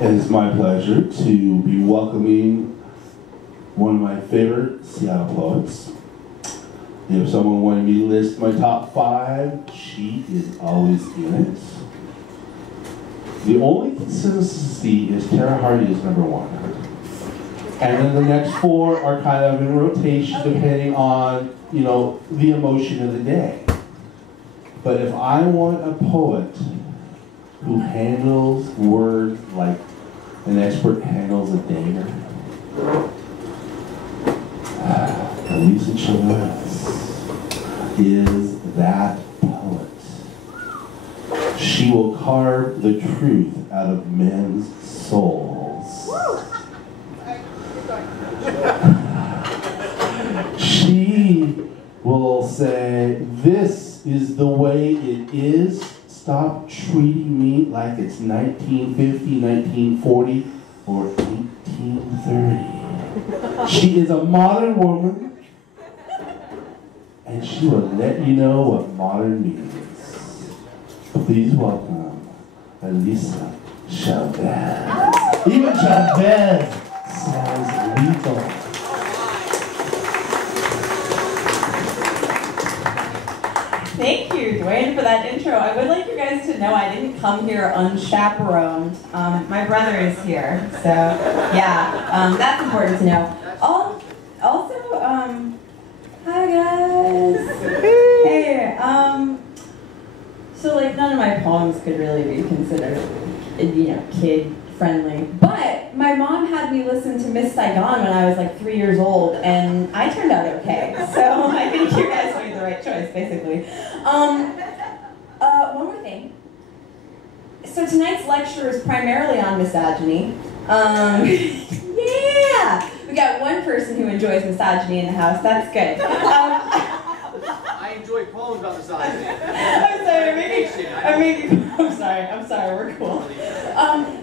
It is my pleasure to be welcoming one of my favorite Seattle poets. If someone wanted me to list my top 5, she is always in it. The only consistency is Tara Hardy is number 1. And then the next 4 are kind of in rotation depending on, you know, the emotion of the day. But if I want a poet who handles words like an expert handles a dagger, Elisa Chavez is that poet. She will carve the truth out of men's souls. She will say, "This is the way it is. Stop treating me like it's 1950, 1940, or 1830. She is a modern woman, and she will let you know what modern means. Please welcome Elisa Chavez. Even Chavez sounds lethal. Thank you, Dwayne, for that intro. I would like you guys to know I didn't come here unchaperoned. My brother is here, so yeah, that's important to know. Also, hi guys. Hey, so like none of my poems could really be considered, you know, kid-friendly, but my mom had me listen to Miss Saigon when I was like 3 years old, and I turned out okay. So I think you guys made the right choice, basically. One more thing. So tonight's lecture is primarily on misogyny. Yeah! We got one person who enjoys misogyny in the house. That's good. I enjoy poems about misogyny. I'm sorry, we're cool.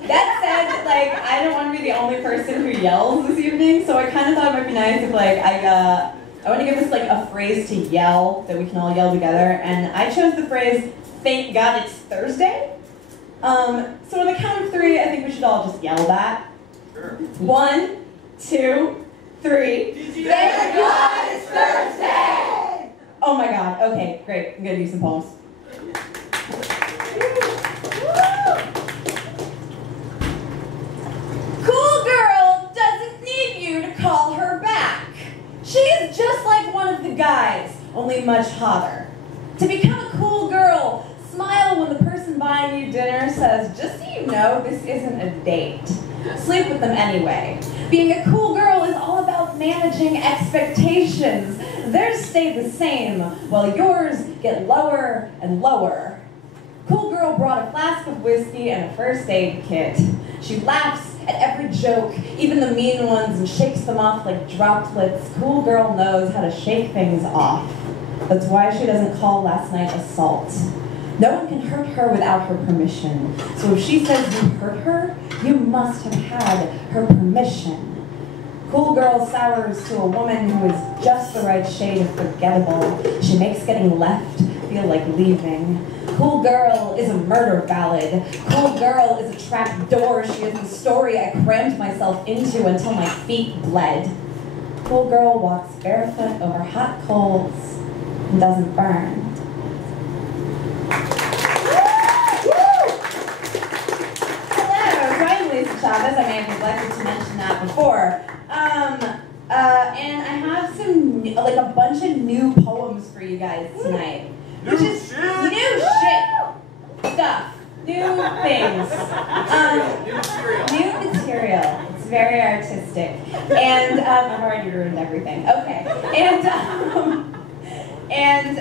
That said, like, I don't want to be the only person who yells this evening, so I kind of thought it might be nice if, like, I want to give us, like, a phrase to yell, that we can all yell together, and I chose the phrase, "Thank God it's Thursday." So on the count of 3, I think we should all just yell that. Sure. 1, 2, 3. Thank God it's Thursday! Oh my God, okay, great, I'm gonna do some poems. Cool girl doesn't need you to call her back. She is just like one of the guys, only much hotter. To become a cool girl, smile when the person buying you dinner says, "Just so you know, this isn't a date." Sleep with them anyway. Being a cool girl is all about managing expectations. Theirs stay the same, while yours get lower and lower. Cool girl brought a flask of whiskey and a first aid kit. She laughs at every joke, even the mean ones, and shakes them off like droplets. Cool girl knows how to shake things off. That's why she doesn't call last night assault. No one can hurt her without her permission. So if she says you hurt her, you must have had her permission. Cool girl sours to a woman who is just the right shade of forgettable. She makes getting left feel like leaving. Cool girl is a murder ballad. Cool girl is a trap door. She is the story I crammed myself into until my feet bled. Cool girl walks barefoot over hot coals and doesn't burn. Hello, I'm Elisa Chavez. I may have neglected to mention that before. And I have some, like a bunch of new poems for you guys tonight. Which is new shit stuff. New things. New material. It's very artistic. And I've already ruined everything. Okay. And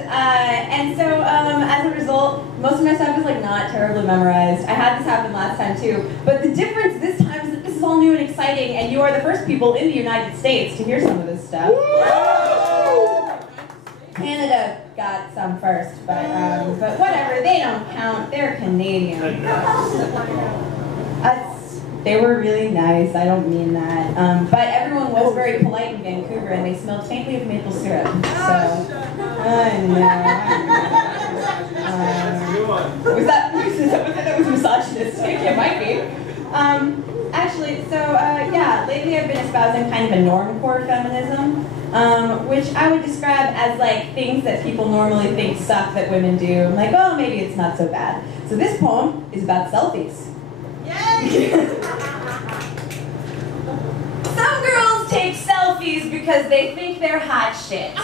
so as a result, most of my stuff is like not terribly memorized. I had this happen last time too, but the difference this time is that this is all new and exciting, and you are the first people in the United States to hear some of this stuff. Canada got some first, but whatever, they don't count. They're Canadian. They were really nice. I don't mean that. But everyone was very polite in Vancouver, and they smelled faintly of maple syrup. So I know. Was that misogynistic? It might be. espousing kind of a normcore feminism, which I would describe as like things that people normally think suck that women do. I'm like, oh, maybe it's not so bad. So this poem is about selfies. Yay! Some girls take selfies because they think they're hot shit.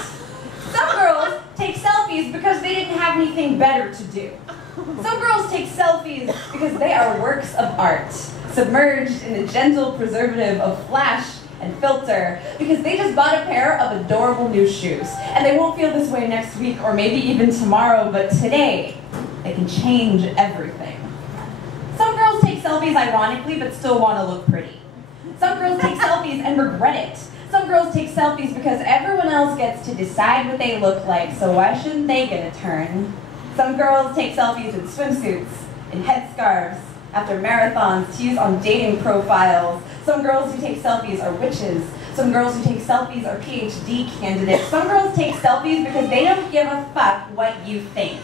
Some girls take selfies because they didn't have anything better to do. Some girls take selfies because they are works of art, submerged in the gentle preservative of flash and filter, because they just bought a pair of adorable new shoes. And they won't feel this way next week or maybe even tomorrow, but today, they can change everything. Some girls take selfies ironically but still want to look pretty. Some girls take selfies and regret it. Some girls take selfies because everyone else gets to decide what they look like, so why shouldn't they get a turn? Some girls take selfies in swimsuits, in headscarves, after marathons to use on dating profiles. Some girls who take selfies are witches. Some girls who take selfies are PhD candidates. Some girls take selfies because they don't give a fuck what you think.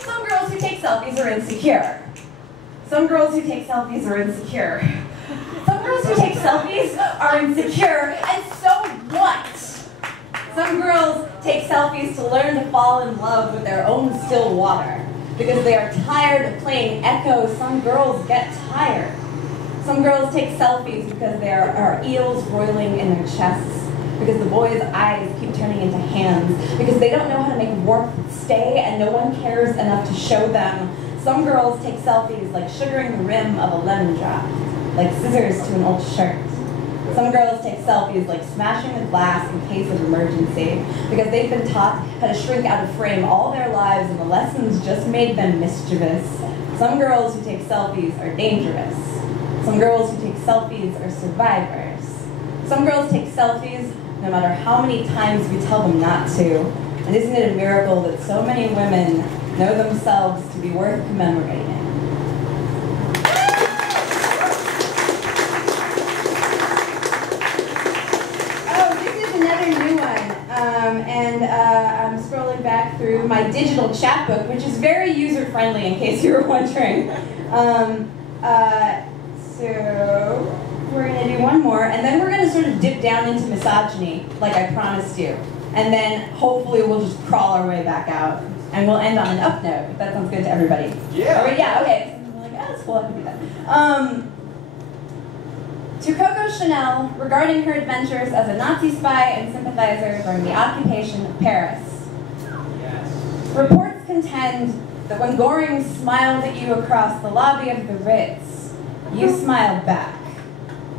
Some girls who take selfies are insecure. Some girls who take selfies are insecure. Some girls who take selfies are insecure, and so what? Some girls take selfies to learn to fall in love with their own still water. Because they are tired of playing Echo, some girls get tired. Some girls take selfies because there are eels roiling in their chests. Because the boys' eyes keep turning into hands. Because they don't know how to make warmth stay and no one cares enough to show them. Some girls take selfies like sugaring the rim of a lemon drop. Like scissors to an old shirt. Some girls take selfies like smashing the glass in case of emergency because they've been taught how to shrink out of frame all their lives and the lessons just made them mischievous. Some girls who take selfies are dangerous. Some girls who take selfies are survivors. Some girls take selfies no matter how many times we tell them not to. And isn't it a miracle that so many women know themselves to be worth commemorating? I'm scrolling back through my digital chapbook, which is very user-friendly in case you were wondering. So we're going to do one more, and then we're going to sort of dip down into misogyny, like I promised you. And then hopefully we'll just crawl our way back out, and we'll end on an up note, if that sounds good to everybody. Yeah. Yeah, okay. So we're like, oh, that's cool, I can do that. To Coco Chanel, regarding her adventures as a Nazi spy and sympathizer during the occupation of Paris. Yes. Reports contend that when Goring smiled at you across the lobby of the Ritz, you smiled back.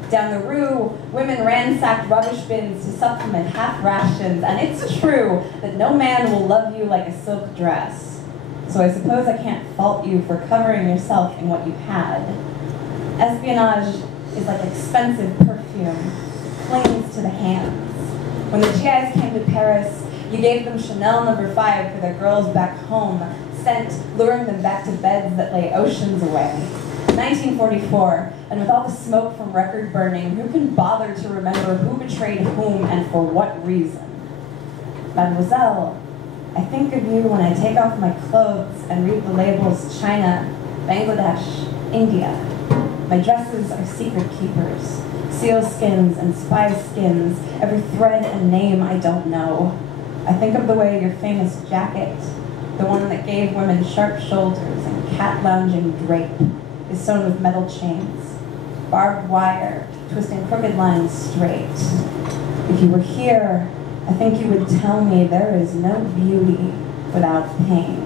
Down the Rue, women ransacked rubbish bins to supplement half rations, and it's true that no man will love you like a silk dress. So I suppose I can't fault you for covering yourself in what you had. Espionage is like expensive perfume, clings to the hands. When the GIs came to Paris, you gave them Chanel No. 5 for their girls back home, scent luring them back to beds that lay oceans away. 1944, and with all the smoke from record burning, who can bother to remember who betrayed whom and for what reason? Mademoiselle, I think of you when I take off my clothes and read the labels China, Bangladesh, India. My dresses are secret keepers, seal skins and spy skins, every thread and name I don't know. I think of the way your famous jacket, the one that gave women sharp shoulders and cat-lounging drape, is sewn with metal chains, barbed wire, twisting crooked lines straight. If you were here, I think you would tell me there is no beauty without pain.